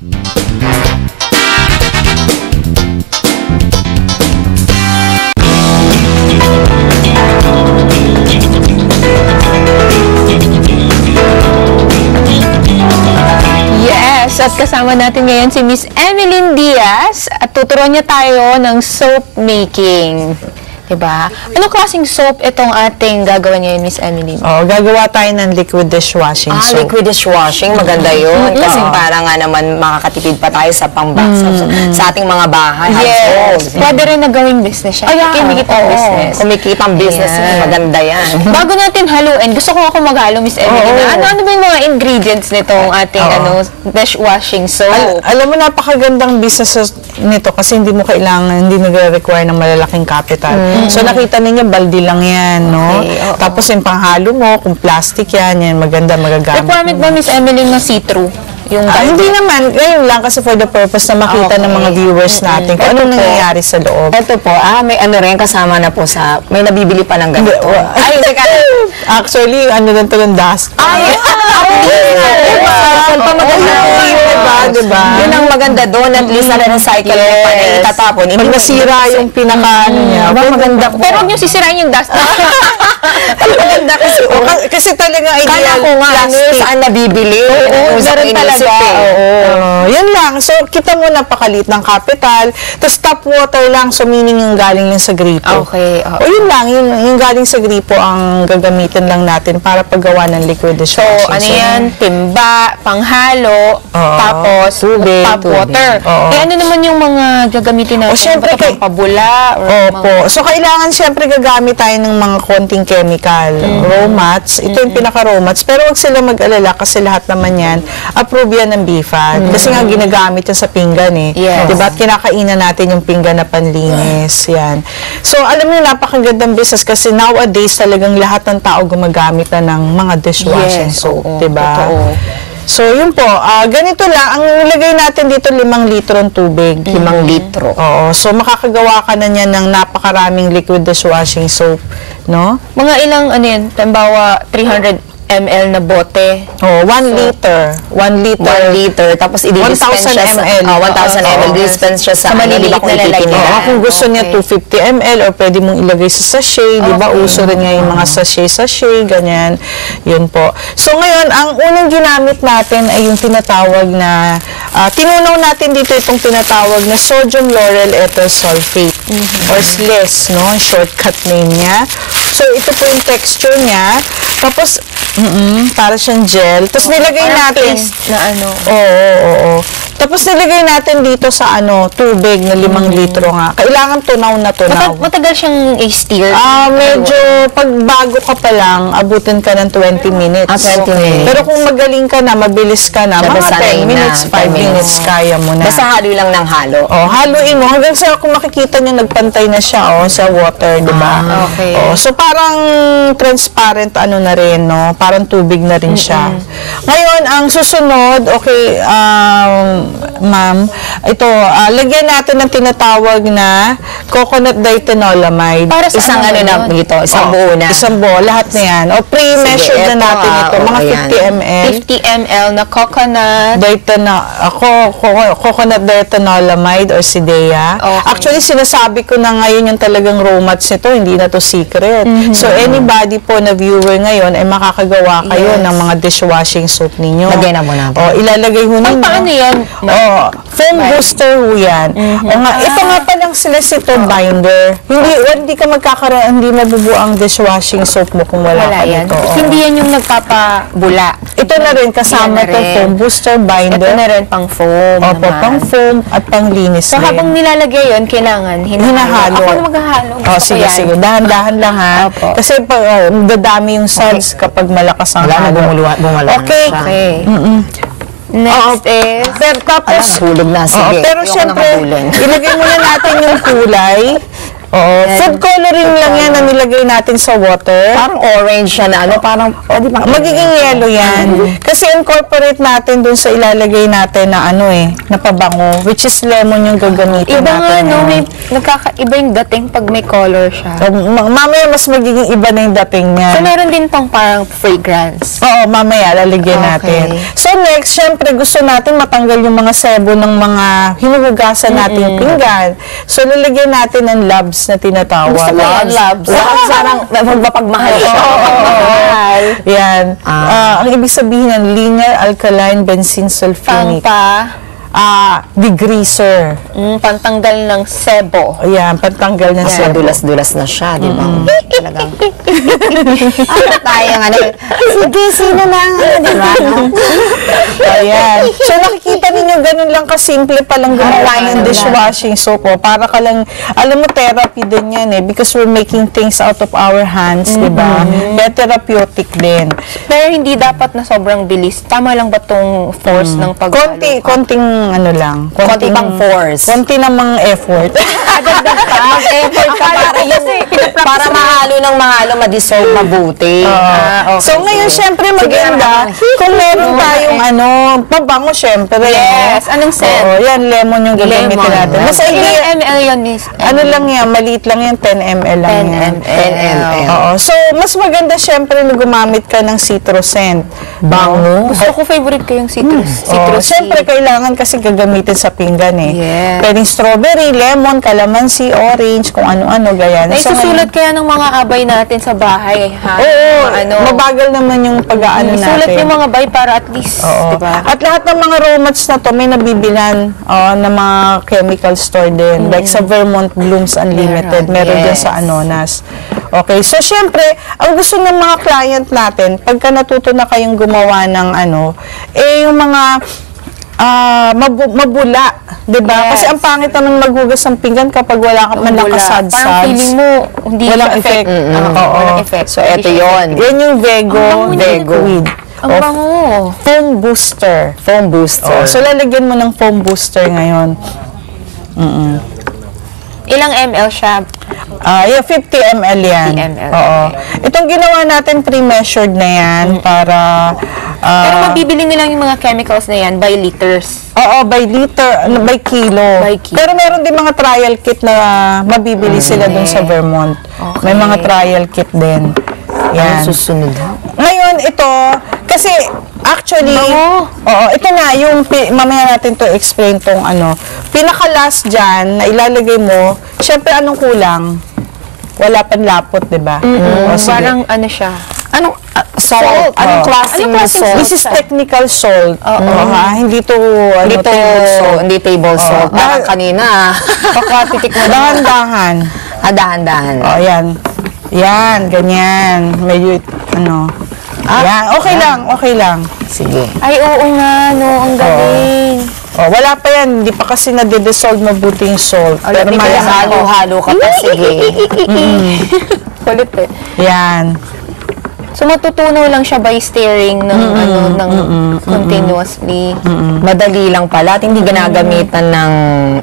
At kasama natin ngayon si Miss Emeline Diaz at tuturuan niya tayo ng soap making. Diba? Anong klaseng soap itong ating gagawin ngayon, Miss Emeline? Oh, gagawa tayo ng liquid dishwashing soap. Liquid dishwashing, maganda yun. Kasi para nga naman makakatipid pa tayo sa sa ating mga bahay. Yes. Pwede rin na gawing business siya. Kumikitang business. Kumikitang business. Maganda yan. Bago natin haluin, gusto ko ako maghalo, Miss Emeline. Ano ba yung mga ingredients nitong ating dishwashing soap? Alam mo, napakagandang business nito kasi hindi mo kailangan, hindi nagre-require ng malalaking capital. So, nakita ninyo, baldi lang yan, no? Okay, tapos yung panghalo mo, kung plastic yan, maganda, magagamit. Requirement ba, Miss Emeline, na see-through? Hindi naman, ngayon lang kasi for the purpose na makita ng mga viewers natin kung anong nangyayari sa loob. Ito po, may ano rin kasama na po sa, may nabibili pa ng ganito. Actually, ano lang ito ng dust. Diba? Yun ang maganda doon, at least na-recycle mo pa na itatapon. Pag nasira yung pinaka-ano niya. Maganda po. Pero huwag niyo sisirain yung dust. Maganda kasi talaga ideal ko nga, saan nabibili. Meron talaga. Yan lang. So, kita mo napakalit ng capital. Tapos tap water lang. So, meaning yung galing lang sa gripo. Okay. O yun lang. Yung galing sa gripo ang gagamitin lang natin para paggawa ng liquid dishwashing. So, ano yan? Timba, panghalo, tapos tap water. Ano naman yung mga gagamitin natin? Siyempre, pabula? Opo. So, kailangan siyempre gagamit tayo ng mga konting chemical. Raw mats. Ito yung pinaka-raw mats. Pero huwag sila mag-alala kasi lahat naman yan, approve yan ng BFAD. Kasi nga ginagamit yan sa pinggan eh. Diba? At kinakainan natin yung pinggan na panlinis. Yan. So, alam niyo, napakagandang business kasi nowadays talagang lahat ng tao gumagamit na ng mga dishwashing soap. Diba? So, yun po. Ganito lang. Ang nilagay natin dito, 5 litro ng tubig. 5 litro. Oo. So, makakagawa ka na niyan ng napakaraming liquid dishwashing soap. No? Mga ilang, ano yun, tambawa, 300 ml na bote. 1 liter. 1 liter. 1 liter. Tapos i-dispense siya sa 1,000 ml. 1,000 ml. Dispense siya sa maliliit na lalagyan. Kung gusto niya 250 ml or pwede mong ilagay sa sachet. Diba? Uso rin nga yung mga sachet, ganyan. Yun po. So ngayon, ang unang ginamit natin ay yung tinatawag na tinunaw natin dito itong tinatawag na sodium lauryl ethyl sulfate or SLES, no? Shortcut name niya. So ito po yung texture niya. Tapos para siyang gel. Tapos nilagay natin na ano. Oo. Tapos nilagay natin dito sa tubig na 5 litro nga. Kailangan tunaw na tunaw. Matagal siyang i-steer? Medyo pag bago ka pa lang, abutin ka ng 20 minutes. 20 minutes. Pero kung magaling ka na, mabilis ka na, mga 10 minutes, 5 minutes, kaya mo na. Basta halo lang ng halo. Haluin mo. Hanggang sa kung makikita nyo, nagpantay na siya sa water, di ba? Okay. So parang transparent na rin, no? Parang tubig na rin siya. Ngayon, ang susunod, okay, ma'am, ito, lagyan natin ng tinatawag na coconut diethanolamide. Para sa isang na dito, isang buo na. Isang buo, lahat na yan. O pre-measured na natin ito, mga 50 ml. 50 ml na coconut coconut diethanolamide or Sidea. Okay. Actually, sinasabi ko na ngayon yung talagang raw mats nito, hindi na to secret. So, anybody po na viewer ngayon ay makakagawa kayo ng mga dishwashing soap ninyo. Lagay na mo natin. Ilalagay ho ninyo. Paano yan? Foam booster ho yan. Ito nga pa lang sila binder. Hindi ka magkakaroon, hindi mabubuo ang dishwashing soap mo kung wala ka yan. nito. Hindi yan yung nagpapabula. Ito na rin, kasama ito, foam booster binder. Ito na rin pang foam. Opo, pang foam at pang linis So, habang nilalagay yun, kailangan hinahalo. Ako na maghahalo. Sige. Dahan-dahan lang ha. Kasi dadami yung suds kapag malakas ang halo. Okay. Next is... Tapos, hulog na. Sige. pero syempre, ilagay muna natin yung kulay. Oo, food coloring lang yan na nilagay natin sa water. Parang orange siya na ano, parang pwede bang Magiging yellow yan. Kasi incorporate natin dun sa ilalagay natin na ano na pabango, which is lemon yung gagamitin Iba nga, natin. no? May nagkakaiba yung dating pag may color siya. So, mamaya mas magiging iba na yung dating niya. So, meron din tong parang fragrance. Oo, mamaya lalagyan natin. So next, syempre gusto natin matanggal yung mga sebo ng mga hinuhugasan nating pinggan. So lalagyan natin ng labs na tinatawag. Gusto mo yan, labs? Labs, parang magpapagmahal siya. Mahal. Yan. Ang ibig sabihin ng linear alkaline benzene sulfonic. Degreaser. Pantanggal ng sebo. Ayan, pantanggal ng Kasi sebo. dulas-dulas na siya, di ba? Talagang. Ano tayo, ano? Sige, sino na ang ano, di ba? Ayan. So nakikita ninyo, ganun lang kasimple palang gumawa ng dishwashing soap. Para ka lang, alam mo, therapy din yan because we're making things out of our hands, di ba? Kaya therapeutic din. Pero hindi dapat na sobrang bilis. Tama lang ba tong force ng paghalo? Konting ano lang. Konti pang force. Konti namang effort. Mag-effort ka para mahalo ng mahalo, ma-dissolve mabuti. Okay, So ngayon, syempre maganda, kung meron tayong pabango, syempre. Yes. Anong scent? Oo, yan, lemon yung gagamitin Lemon. natin. Mas Ilang idea, ml yun, Miss? ano lang yan, maliit lang yan, 10 ml lang 10 yan. ml. 10 ml. Oo. So, mas maganda syempre na gumamit ka ng citrus scent. Bango. Gusto ko favorite ko yung citrus. Oh, Citrus. syempre, kailangan kasi gagamitin sa pinggan Yes. Pwedeng strawberry, lemon, calamansi, orange, kung ano-ano, ganyan. So, Naisusulat kaya ng mga abay natin sa bahay, ha? oo, Mga mabagal naman yung pag-aano natin. Sulat yung mga bay para at least, Oo. diba? At lahat ng mga romance na to, may nabibilan ng mga chemical store din. Like sa Vermont Blooms Unlimited, meron din yes. sa Anonas. Okay, so syempre, ang gusto ng mga client natin, pagka natuto na kayong gumawa ng yung mga mabula, 'di ba? Yes. Kasi ang pangit naman maghugas ng pinggan kapag wala ka man Wala. nakasadsad. Parang feeling mo, hindi walang siya effect. Oo. Walang effect. So, eto yun. Yan yung Vego liquid. Ang bango. Foam booster. Foam booster. So lalagyan mo ng foam booster ngayon. Ilang ml siya? Yeah, 50 ml yan. 50 ml. Oo. Itong ginawa natin pre-measured na yan para Pero mabibili nila yung mga chemicals na yan by liters. Oo, by liter, by kilo. By kilo. Pero meron din mga trial kit na mabibili sila dun sa Vermont. May mga trial kit din. Yan. Susunod. Ngayon, ito, kasi actually, ito na, yung mamaya natin to explain tong pinaka-last dyan, na ilalagay mo, syempre anong kulang? Wala pang lapot, di ba? O, sige. Parang ano siya? Anong salt? Anong klaseng salt? This is technical salt. Hindi to, Hindi table salt. Hindi table salt. Parang kanina. Pakatitik mo. Dahan-dahan. Dahan-dahan. Yan. Yan, ganyan. Medyo, yan, okay lang. Sige. Ay, oo nga, no. Ang galing. Wala pa yan. Hindi pa kasi nade-dissolve mabuti yung salt. Pero Pero malaki. halo-halo ka pa. Sige. Kulit eh. Yan. So, matutunaw lang siya by stirring ng, continuously. Madali lang pala at hindi ginagamitan ng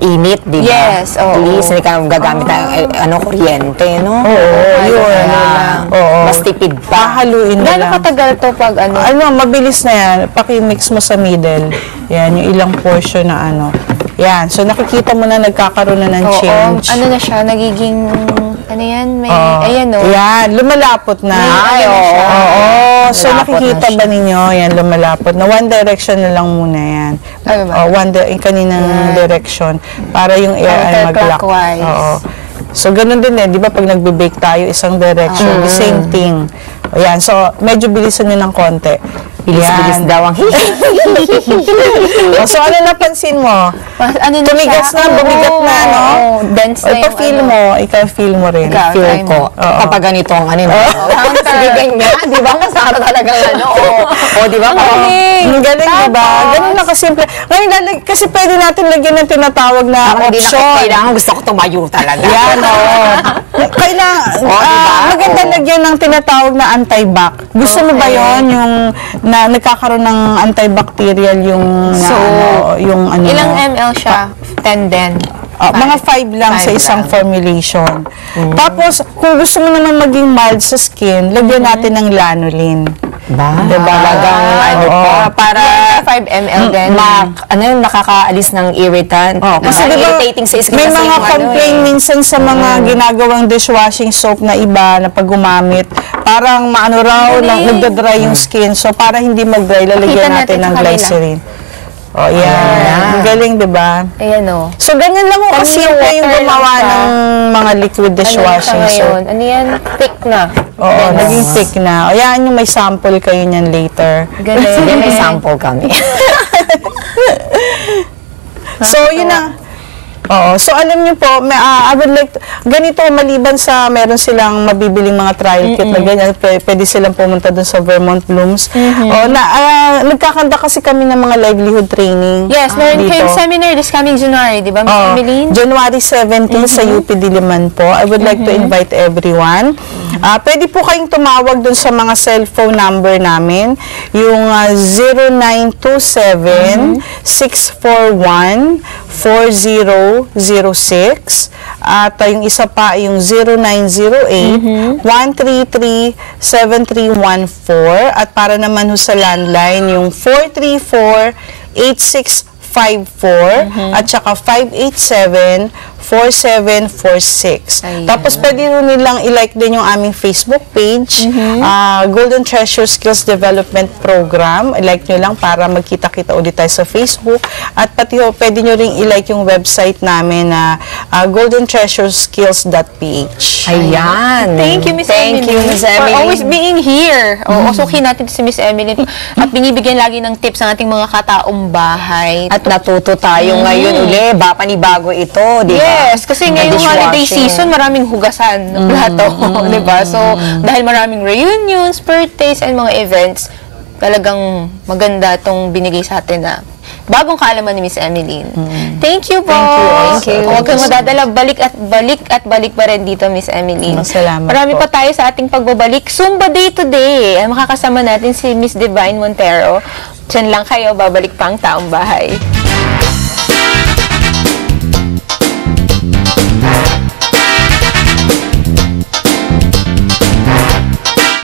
init, di ba? Yes, oo. At least hindi ka gagamit ng kuryente, no? Oo, yun. Oo. Mas tipid pa. Pahaluin na Gano'ng lang. katagal to pag Mabilis na yan. Paki-mix mo sa middle. Yan, yung ilang portion na Yan. So, nakikita mo na nagkakaroon na ng change. ano na siya, nagiging, may, ayan o. Yan, lumalapot na. Ay, oo. So, Lumalapot nakikita na ba ninyo? Yan, lumalapot na. One direction na lang muna yan. Ano ba? Yung kaninang direction. Para yung air ay mag-lock. Counterclockwise. Oo. So, ganun din di ba pag nagbe-bake tayo, isang direction, the same thing. Yan, so, medyo bilisan nyo ng konti. Bilis-bilis daw ang So, ano napansin mo? Ano na Tumigas siya? na, bumigat na, no? Oo, dense na yung Feel mo, ikaw feel mo rin. Ikaw. feel Try ko. mo. Kapag ganito ang sige ganyan, di ba? Masara talagang di ba? Ang galing, di ba? Ganun na kasimple. Ngayon, kasi pwede natin lagyan ng tinatawag na Parang hindi na option. kailangan. Gusto ko tumayo talaga. Yan, oo. Kailangan, diba? maganda lagyan ng tinatawag na anti-bac. Gusto mo ba yon yung na nagkakaroon ng antibacterial yung So, yung ilang ml siya? 10 din. Mga 5 lang sa isang formulation. Tapos, kung gusto mo naman maging mild sa skin, lagyan natin ng lanolin. Diba? Talagang ano pa, para 5 ml din. nakakaalis ng irritant. Kasi Kasi diba, irritating sa skin may kasi mga yung complaint minsan sa mga ginagawang dishwashing soap na iba na pag gumamit, parang maano raw, nagda-dry yung skin. So, para hindi mag-dry, lalagyan Nakita natin natin ng sa kanila. glycerin. Ang galing, diba? Ayan o. So, ganyan lang mo kasi yung water gumawa lang siya. ng mga liquid dishwashing soap. Ano yan? Thick na. Oo, naging thick na. O, yan yung may sample kayo niyan later. Galing. Sige, may sample kami. So, yun na. Oo. So, alam niyo po, I would like ganito, maliban sa meron silang mabibiling mga trial kit na ganyan, pwede silang pumunta dun sa Vermont Blooms. Nagkakanda kasi kami ng mga livelihood training. Yes, meron dito. kayong seminar this coming January, di ba, Miss Emeline? January 17 sa UP Diliman po. I would like to invite everyone. Pwede po kayong tumawag dun sa mga cellphone number namin. Yung 0927-641-4006. At yung isa pa, yung 0908-133-7314. At para naman ho sa landline, yung 434-8654 at saka 587-4746. Tapos pwede rin nilang i-like din yung aming Facebook page, Golden Treasure Skills Development Program. I-like nyo lang para magkita-kita ulit tayo sa Facebook. At pati ho, pwede nyo rin i-like yung website namin na goldentreasureskills.ph. Ayan. Thank you, Miss Thank Emeline. you, Miss For Emeline. always being here. Sukin natin si Miss Emeline. At binibigyan lagi ng tips ang ating mga kataong bahay. At natuto tayo ngayon uli, panibago ito, di ba? Yes, kasi ngayong holiday season, maraming hugasan ng plato, di ba? So, dahil maraming reunions, birthdays, and mga events, talagang maganda itong binigay sa atin na bagong kaalaman ni Miss Emeline. Thank you po. Thank you. Huwag kang madadala, balik at balik pa rin dito, Miss Emeline. Salamat Marami po. pa tayo sa ating pagbabalik. Zumba Day today. Makakasama natin si Miss Divine Montero. Diyan lang kayo, babalik pa ang taong bahay.